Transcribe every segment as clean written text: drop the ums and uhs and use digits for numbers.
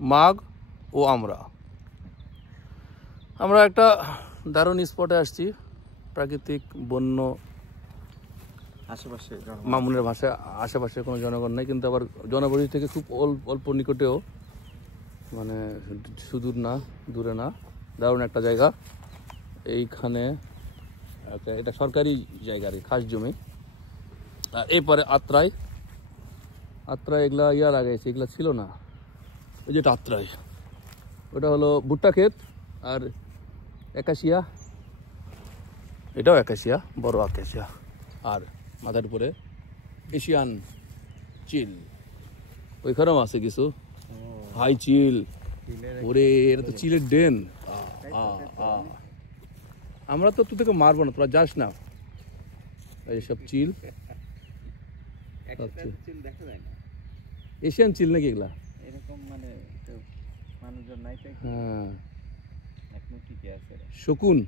মাঘ ও আমরা একটা দারুণ স্পটে আসছি, প্রাকৃতিক বন্য আশেপাশে মামুনের ভাষায় আশেপাশে কোনো জনগণ নেই, কিন্তু আবার জনবসতি থেকে খুব অল্প নিকটেও, মানে সুদূর না, দূরে না, দারুণ একটা জায়গা। এইখানে এটা সরকারি জায়গা আর খাস জমি। আর এরপরে আত্রাই এগুলা লাগাইছে, এগুলা ছিল না, ওই যেটা আত্রাই ওটা হলো ভুট্টা ক্ষেত। আর একাশিয়া, এটাও একাশিয়া, বড় আকাশিয়া। আর মাথার উপরে এশিয়ান চিল, ওইখানেও আছে কিছু হাই চিল। ওরে এটা তো চিলের ডেন। আমরা তো তোদেরকে মারবো না, তোরা যাস না। এইসব চিল, এশিয়ান চিল নাকি এগুলা? হ্যাঁ, শকুন,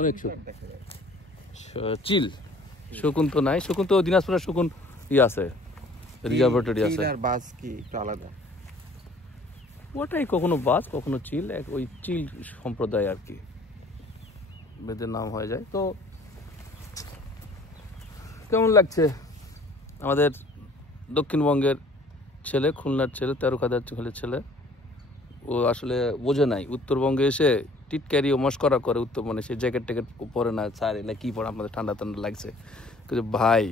অনেক শকুন। চিল, শকুন তো নাই, শকুন তো দিনাজপুরের শকুন আছে, রিজার্ভেটরি আছে। আর বাস কি একটু আলাদা? ওটাই কখনো বাস কখনো চিল, ওই চিল সম্প্রদায় আর কি, বেদের নাম হয়ে যায়। তো কেমন লাগছে আমাদের দক্ষিণবঙ্গের ছেলে, খুলনার ছেলে, তেরোখাদার ছেলে? ও আসলে বোঝে নাই, উত্তরবঙ্গে এসে টিটকারি ও মস্করা করে। উত্তর মানে সে জ্যাকেট ট্যাকেট পরে না, ছাড়ে না, কি পরে, আমাদের ঠান্ডা লাগছে। কিন্তু ভাই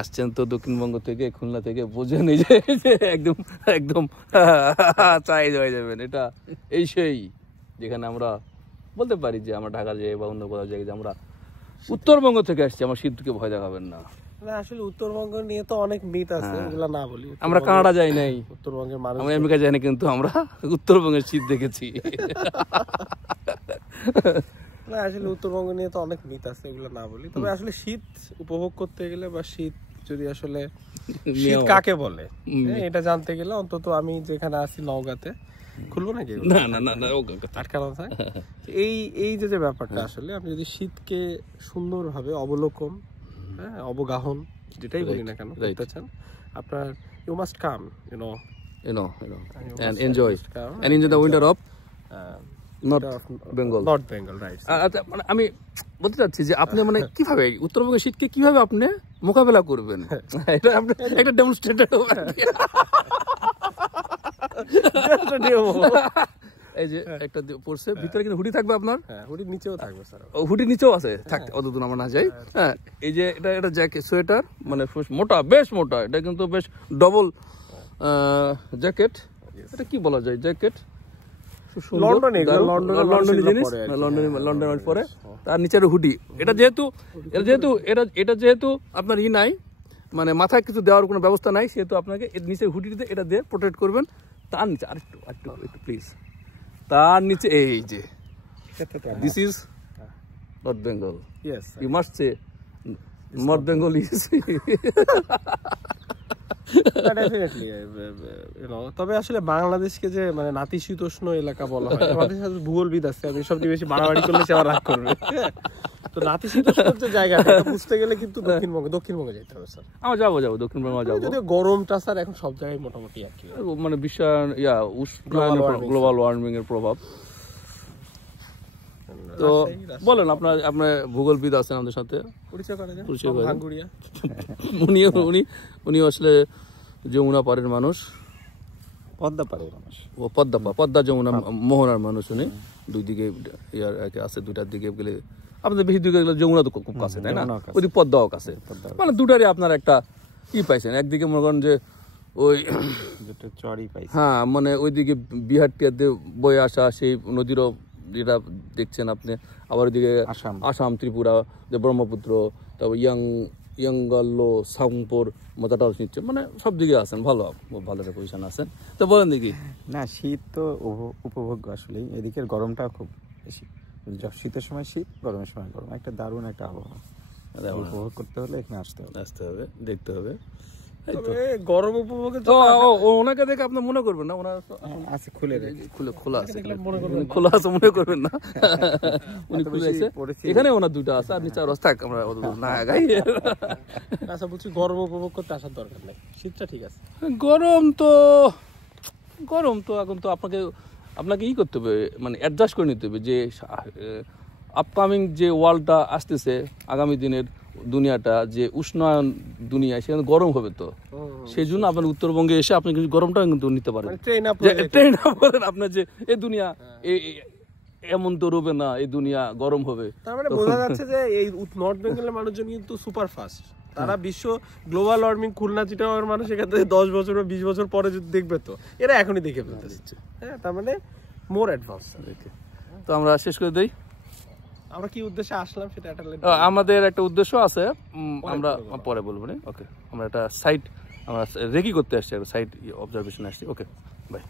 আসছেন তো দক্ষিণবঙ্গ থেকে, খুলনা থেকে, বোঝেন এই যে একদম একদম চাই হয়ে যাবেন। এটা এই সেই যেখানে আমরা বলতে পারি যে আমরা ঢাকা যাই বা অন্য কোথাও যাই যে আমরা উত্তরবঙ্গ থেকে আসছি, আমার শীতকে ভয় দেখাবেন না। আসলে উত্তরবঙ্গ নিয়ে তো অনেক মিথ আছে, এগুলা না বলি। আমরা কানাডা যাই নাই, উত্তরবঙ্গের মানুষ, আমরা আমেরিকা যাই না, কিন্তু আমরা উত্তরবঙ্গের শীত দেখেছি। না আসলে উত্তরবঙ্গ নিয়ে তো অনেক মিথ আছে, এগুলো না বলি। তবে আসলে শীত উপভোগ করতে গেলে বা শীত যদি আসলে শীত কাকে বলে এটা জানতে গেলে অন্তত আমি যেখানে আছি নওগাঁতে, খুলবো নাকি? না না না না, আটকানো থাকে। এই যে ব্যাপারটা, আসলে আপনি যদি শীতকে সুন্দরভাবে অবলোকন, হ্যাঁ, অবগাহন, যেটাই বলি না কেন, করতে চান, আপনার you must come, you know and enjoy the winter of north Bengal, right. আচ্ছা, মানে আমি বলতে চাচ্ছি যে আপনি মানে কিভাবে উত্তরবঙ্গের শীতকে কিভাবে আপনি মোকাবেলা করবেন, এটা আপনি একটা ডেমনস্ট্রেটর। এই যে একটা পড়ছে ভিতরে, কিন্তু হুডি থাকবে আপনার, হুডির নিচেও থাকবে স্যার, হুডির নিচেও আছে, থাকতে অতদূর আমরা না যাই। হ্যাঁ, এই যে এটা জ্যাকেট, সোয়েটার, মানে মোটা, বেশ মোটা, এটা কিন্তু বেশ ডবল জ্যাকেট। এটা কি বলা যায়, জ্যাকেট লন্ডনের পরে তার নিচের হুডি। এটা যেহেতু আপনার নাই, মানে মাথায় কিছু দেওয়ার কোনো ব্যবস্থা নাই, সেহেতু আপনাকে নিচের হুডিতে এটা দিয়ে প্রোটেক্ট করবেন। তার নিচে আরেকটু প্লিজ, তার নিচে এই যে this is north Bengal. You must say north Bengal is. তবে আসলে বাংলাদেশকে যে মানে নাতিশীতোষ্ণ এলাকা বলা হয়, আমাদের সাথে ভূগোলবিদ আছে, আমি সবচেয়ে বেশি বাড়াবাড়ি করলে সে আবার রাগ করবে। তো নাতিশীতোষ্ণ যে জায়গাটা বুঝতে গেলে কিন্তু দক্ষিণবঙ্গে যেতে হবে স্যার। আমরা যাবো দক্ষিণবঙ্গে যাবো। যদিও গরমটা স্যার এখন সব জায়গায় মোটামুটি আর কি, মানে গ্লোবাল ওয়ার্মিং এর প্রভাব। তো বলেন, আপনার ভূগোলবিদ আছেন আমাদের সাথে, পরিচয় করেন। উনি আসলে যমুনা পাড়ের মানুষ, পদ্মা যমুনা মোহনার মানুষ। উনি দুই দিকে আছে, দুইটার দিকে গেলে আপনাদের বেশি দিকে গেলে যমুনা তো খুব কাছে, তাই না? ওই পদ্মাও কাছে, মানে দুটারই আপনার একটা পাইছেন। একদিকে মনে করেন যে ওই চড়ই পাই, হ্যাঁ, মানে ওইদিকে বিহার টিয়ার দিয়ে বয়ে আসা সেই নদীরও যেটা দেখছেন আপনি, আবার ওইদিকে আসাম, ত্রিপুরা, যে ব্রহ্মপুত্র, তারপর ইয়াঙ্গাল্লো, সাংপুর মজাটাও নিচ্ছে, মানে সব দিকে আছেন, ভালো একটা পজিশন আছেন। তো বলেন দেখি। না, শীত তো উপভোগ্য আসলেই, এদিকের গরমটা খুব বেশি। শীতের সময় শীত, গরমের সময় গরম, একটা দারুণ একটা আবহাওয়া। উপভোগ করতে হলে এখানে আসতে হবে, দেখতে হবে। গরম উপভোগের ওনাকে দেখে আপনি মনে করবেন না, ওনার আছে খোলা আছে, খোলা আছে মনে করবেন না, উনি খুলে আছে। এখানে ওনার দুটো আছে, আর নিচে আরো থাক, আমরা না গাই। আচ্ছা, বলছি গরম উপভোগ করতে আসার দরকার নাই, শীতটা ঠিক আছে। গরম তো গরম তো এখন তো আপনাকে করতে হবে, মানে অ্যাডজাস্ট করে নিতে হবে যে আপকামিং যে ওয়ার্ল্ডটা আসতেছে, আগামী দিনের দুনিয়াটা যে উষ্ণায়ন দুনিয়া, সেখানে গরম হবে। তো সেই জন্য আপনার উত্তরবঙ্গে এসে আপনি কিন্তু গরমটা কিন্তু নিতে পারেন, ট্রেন আপ করেন আপনার যে এই দুনিয়া এমন তো রবে না, এই দুনিয়া গরম হবে। তার মানে বোঝা যাচ্ছে যে এই নর্থ বেঙ্গলের মানুষজন কিন্তু সুপার ফাস্ট। তারা বিশ্ব গ্লোবাল ওয়ার্মিং খুলনা চিটাগাংয়ের মানুষ এখান থেকে 10 বছর বা 20 বছর পরে যদি দেখবে, তো এরা এখনই দেখে ফেলতেছে। হ্যাঁ, তার মানে মোর অ্যাডভান্স। তো আমরা শেষ করে দেই। আমরা কি উদ্দেশ্যে আসলাম সেটা আমাদের একটা উদ্দেশ্য আছে, আমরা পরে বলবো না। ওকে, আমরা একটা সাইট আমরা রেকি করতে আসছি, একটা সাইট অবজারভেশন আসছি। ওকে, বাই।